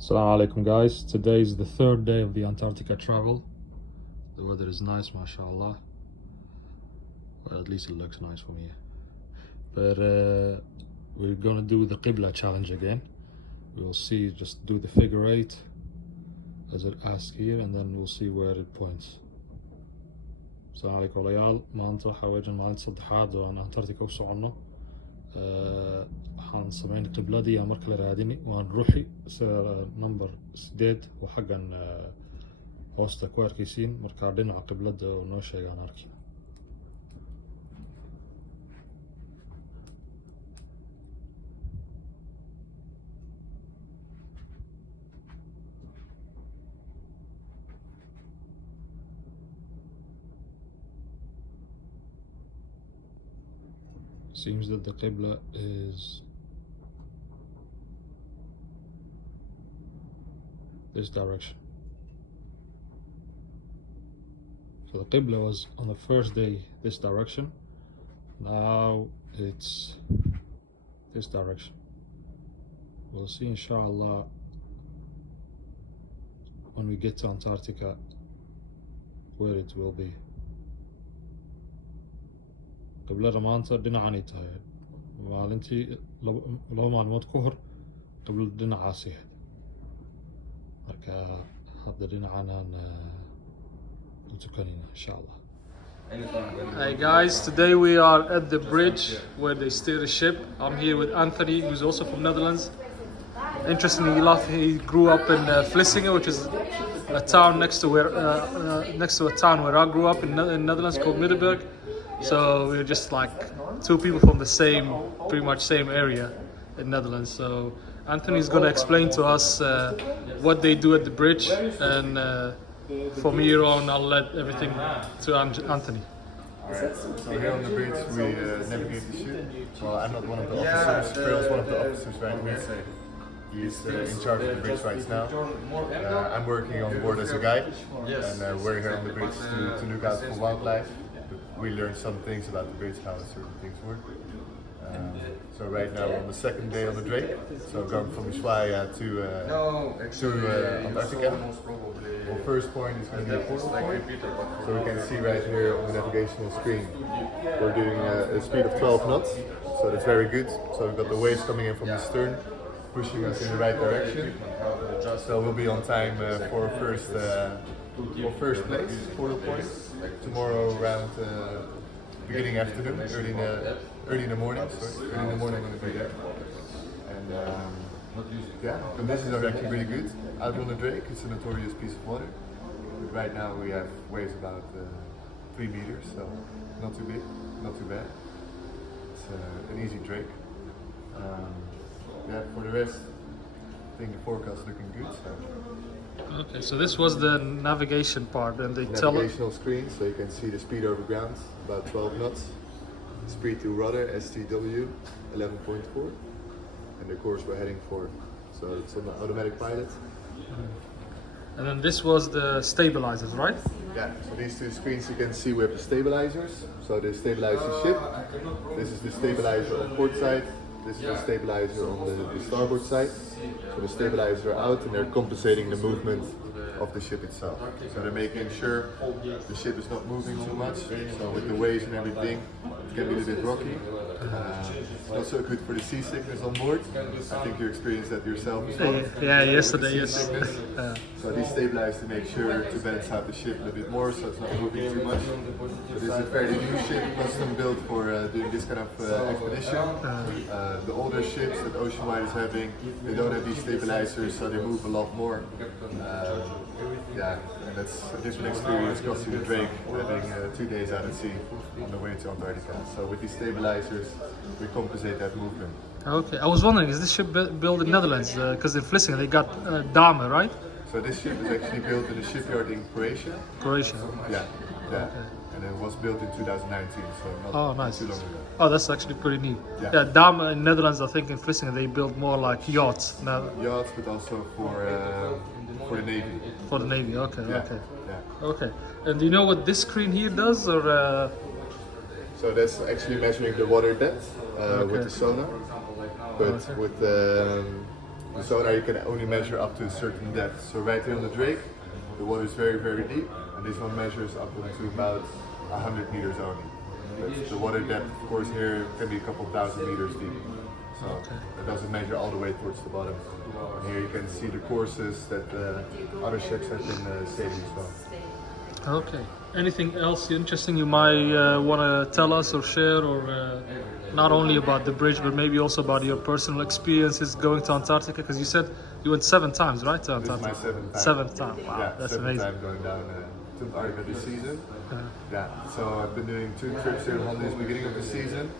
Assalamu alaikum guys, today is the third day of the Antarctica travel. The weather is nice, mashallah. Well, at least it looks nice from here. But we're gonna do the Qibla challenge again. We'll see, just do the figure 8 as it asks here, and then we'll see where it points. Assalamu alaikum walayaal, maanta waxaa weeyaan maalinta saddexaad oo aan Antarctica u soconno. waxaan sameyn qibladii aan markale raadini waan ruuxi number 8 oo xaggan hoosta ku arkaysiin markaa dhinaca qiblada oo noo sheegaan arki. Seems that the Qibla is this direction. So the Qibla was on the first day this direction. Now it's this direction. We'll see inshallah when we get to Antarctica where it will be. qiblada maanta dhinacanay tahay maalintii laba maalmood ka hor qiblada dhinacaasi ahayd marka hadda dhinacanaan u tukanayna inshallah. Hey guys, today we are at the bridge where they steer the ship. I'm here with Anthony, who's also from Netherlands. Interestingly enough, he grew up in Vlissingen, which is a town next to a town where I grew up in Netherlands called Middelburg. So we're just like two people from the pretty much same area in Netherlands. So Anthony's going to explain to us what they do at the bridge, and from here on I'll let everything to Anthony. Alright, so here on the bridge we navigate the ship. Well, I'm not one of the officers, Phil's one of the officers right here. He's in charge of the bridge right now. I'm working on board as a guide, and we're here on the bridge to look out for wildlife. We learned some things about the bridge, how certain things work. So right now we're on the second day on the Drake, so going from Ushuaia to Antarctica. Well, first point is going to be a portal point. So we can see right here on the navigational screen, we're doing a speed of 12 knots, so that's very good. So we've got the waves coming in from the stern, pushing us in the right direction. So we'll be on time for first place, portal point. Tomorrow around beginning afternoon, early in the morning. Sorry, early in the morning I'm going to be there. And yeah, conditions are actually really good. Out on the Drake, it's a notorious piece of water. But right now we have waves about 3 meters, so not too big, not too bad. It's an easy Drake. Yeah, for the rest, I think the forecast is looking good. So. Okay, so this was the navigation part, and they tell navigational screen, so you can see the speed over ground, about 12 knots. Speed to rudder, STW, 11.4, and the course we're heading for. So it's an automatic pilot. And then this was the stabilizers, right? Yeah, so these two screens you can see we have the stabilizers. So they stabilize the ship. This is the stabilizer on port side. This is the stabilizer on the starboard side. So the stabilizers are out and they're compensating the movement of the ship itself. So they're making sure the ship is not moving too much. So with the waves and everything, it can be a little bit rocky. It's not so good for the seasickness on board. I think you experienced that yourself as well. Yeah, yesterday, yes. So these stabilize to make sure to balance out the ship a little bit more, so it's not moving too much. But this is a fairly new ship, custom built for doing this kind of expedition. The older ships that Ocean Wide is having, they don't have these stabilizers, so they move a lot more. Yeah, and that's a different experience costing the Drake, having 2 days out at sea on the way to Antarctica. So with these stabilizers, we compensate that movement. Okay, I was wondering, is this ship built in Netherlands? Because in Vlissingen they got Dame, right? So this ship is actually built in a shipyard in Croatia. Croatia. Yeah, yeah. Okay. And it was built in 2019, so not nice. too long ago. Oh, that's actually pretty neat. Yeah, Dame in Netherlands, I think in Vlissingen they build more like yachts. Now. Yachts, but also for the Navy. For the Navy, okay, yeah. okay. Yeah. Okay, and do you know what this screen here does, or? So that's actually measuring the water depth with the sonar, but with the sonar you can only measure up to a certain depth. So right here on the Drake, the water is very, very deep, and this one measures up to about 100 meters only. But the water depth, of course, here can be a couple thousand meters deep. So it doesn't measure all the way towards the bottom. And here you can see the courses that other ships have been sailing as well. Okay. Anything else interesting you might want to tell us or share, or not only about the bridge, but maybe also about your personal experiences going to Antarctica? Because you said you went 7 times, right, to Antarctica? This is my 7th time. 7th time. Wow, yeah, that's 7th amazing. time going down to Antarctica this season. Yeah, so I've been doing 2 trips here on holidays beginning of the season,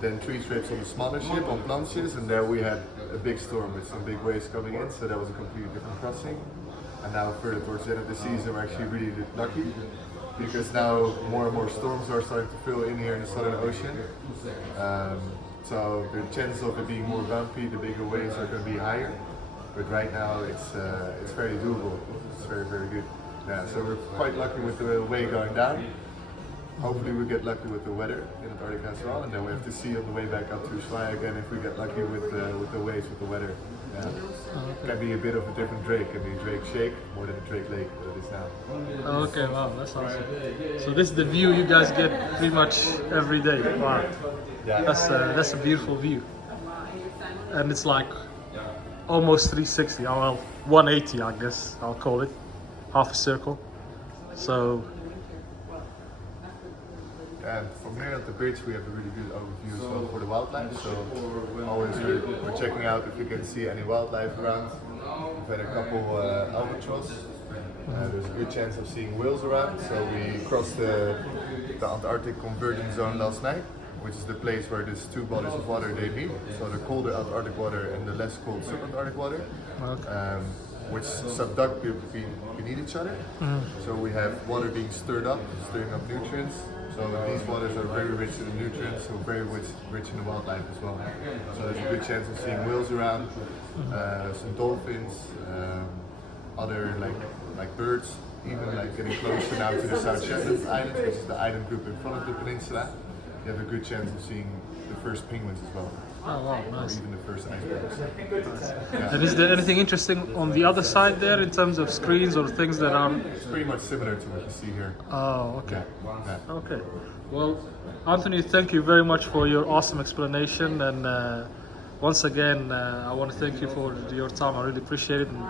then 3 trips on the smaller ship on planches, and there we had a big storm with some big waves coming in, so that was a completely different crossing. And now further towards the end of the season, we're actually really lucky because now more and more storms are starting to fill in here in the Southern Ocean. So the chances of it being more bumpy, the bigger waves are going to be higher. But right now it's very doable. It's very, very good. Yeah, so we're quite lucky with the wave going down. Hopefully we get lucky with the weather in Antarctica as well, and then we have to see on the way back up to Ushuaia again if we get lucky with the waves, with the weather. Yeah. It can be a bit of a different Drake. It can be Drake Shake more than a Drake Lake that it is now. Okay, wow, that's awesome. So this is the view you guys get pretty much every day. Wow, Yeah. that's a beautiful view, and it's like almost 360. Oh, well, 180, I guess I'll call it, half a circle. So. And from here at the bridge we have a really good overview as well for the wildlife. So always we're checking out if we can see any wildlife around. We've had a couple albatross. There's a good chance of seeing whales around. So we crossed the Antarctic convergence zone last night, which is the place where these 2 bodies of water they meet. So the colder Antarctic water and the less cold subantarctic water. Okay. Which subduct beneath each other. So we have water being stirring up nutrients. So these waters are very rich in the nutrients, so very rich in the wildlife as well. So there's a good chance of seeing whales around, some dolphins, other like birds, even like getting closer now to the South Shetland Islands, which is the island group in front of the peninsula. You have a good chance of seeing the first penguins as well. Oh wow, nice. Or even the first icebergs. Yeah. And is there anything interesting on the other side there in terms of screens or things that are? It's pretty much similar to what you see here. Oh, okay. Yeah. Okay. Well, Anthony, thank you very much for your awesome explanation, and once again, I want to thank you for your time. I really appreciate it. And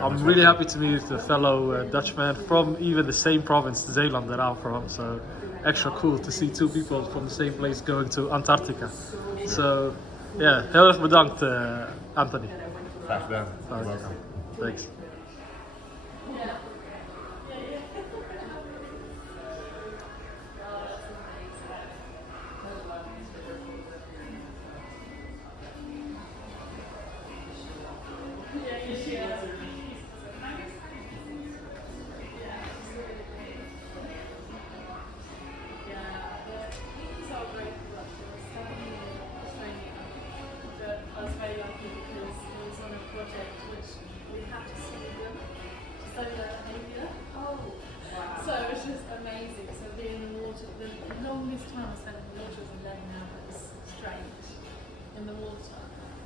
I'm really happy to meet a fellow Dutchman from even the same province, Zeeland, that I'm from. So extra cool to see 2 people from the same place going to Antarctica. So. Ja, heel erg bedankt Anthony. Graag gedaan. You're welcome. Thanks. I was very lucky because I was on a project which we had to see them to solar behaviour. Oh, wow. So it was just amazing. So being in the water, the longest time I spent in the water was 11 hours straight in the water.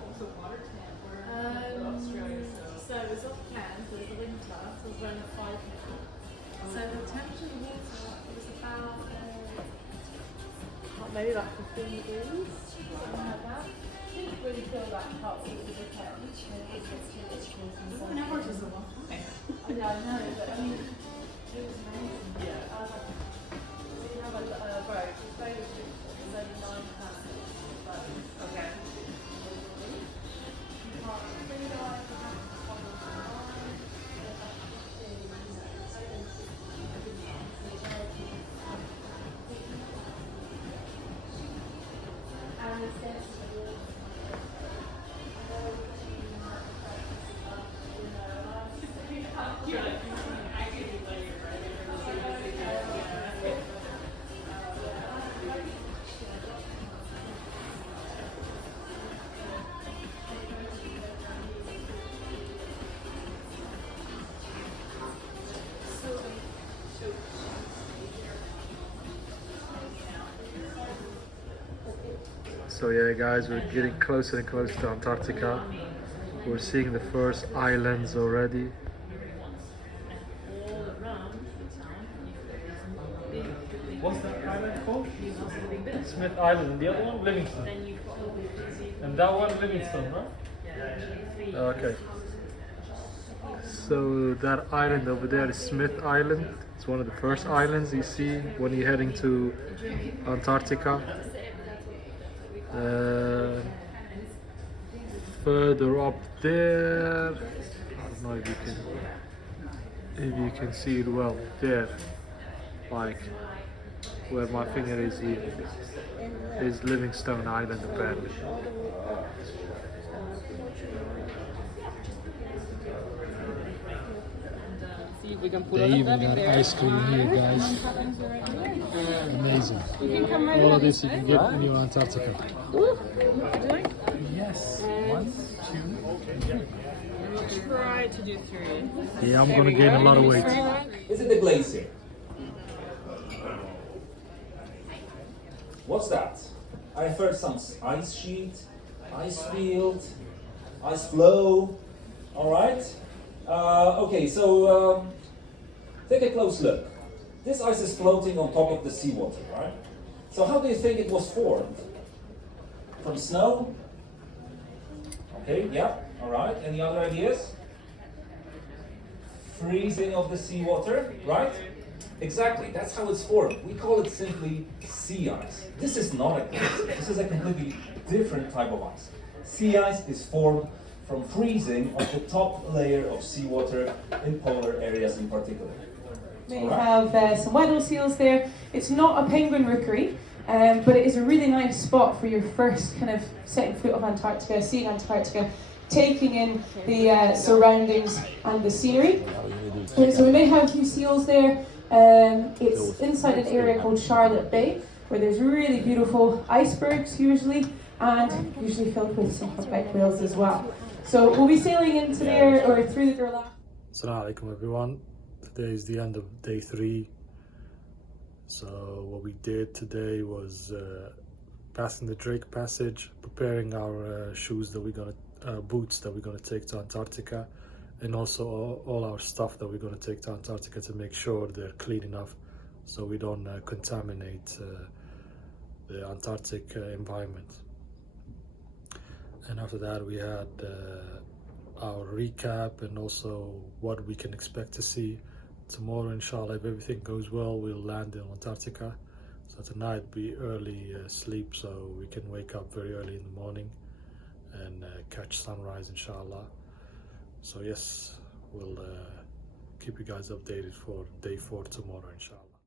What was the water temp? Australia, so it was off Cairns, it was the winter, so I was running at 5 now. So the temperature of the water was about maybe like 15 degrees, something like that. Didn't really feel that cold, it was okay. An hour is a long time. Yeah, I know, but I mean, it was amazing. Yeah. I was like, so you have a boat, it's very restricted, it's only £9 boat. Okay. You can't free dive, you have to follow the line, you have to fish, and it's sensitive. So yeah guys, we're getting closer and closer to Antarctica. We're seeing the first islands already. All around the town, you've got these big What's that island called? big bits. Smith Island. And the other one, Livingston. Then you've got all the And that one, Livingston, right? Okay. So that island over there is Smith Island. It's one of the first islands you see when you're heading to Antarctica. Further up there, I don't know if you can see it well. There, like where my finger is here, is Livingstone Island apparently. See if we can pull They it even up got there. ice cream here, guys. Amazing. All of this you can get in your Antarctica. Yes. 1, 2, Try to do 3. yeah, I'm gonna gain a lot of weight. Is it the glacier? What's that? I heard some ice sheet, ice field, ice flow. All right. Okay, so take a close look. This ice is floating on top of the seawater, right? So how do you think it was formed? From snow? Okay, yeah, all right. Any other ideas? Freezing of the seawater, right? Exactly, that's how it's formed. We call it simply sea ice. This is not a glacier. This is a completely different type of ice. Sea ice is formed from freezing of the top layer of seawater in polar areas in particular. We have some weddell seals there. It's not a penguin rookery, but it is a really nice spot for your first kind of setting foot of Antarctica, seeing Antarctica, taking in the surroundings and the scenery. So we may have a few seals there. It's inside an area called Charlotte Bay, where there's really beautiful icebergs usually, and usually filled with some humpback whales as well. So we'll be sailing into there or through the door. Assalamu alaikum everyone. Today is the end of day 3. So what we did today was passing the Drake Passage, preparing our shoes that we're gonna, boots that we're gonna take to Antarctica, and also all our stuff that we're gonna take to Antarctica to make sure they're clean enough so we don't contaminate the Antarctic environment. And after that we had our recap and also what we can expect to see. Tomorrow, inshallah, if everything goes well, we'll land in Antarctica. So tonight will be early sleep, so we can wake up very early in the morning and catch sunrise, inshallah. So yes, we'll keep you guys updated for day 4 tomorrow, inshallah.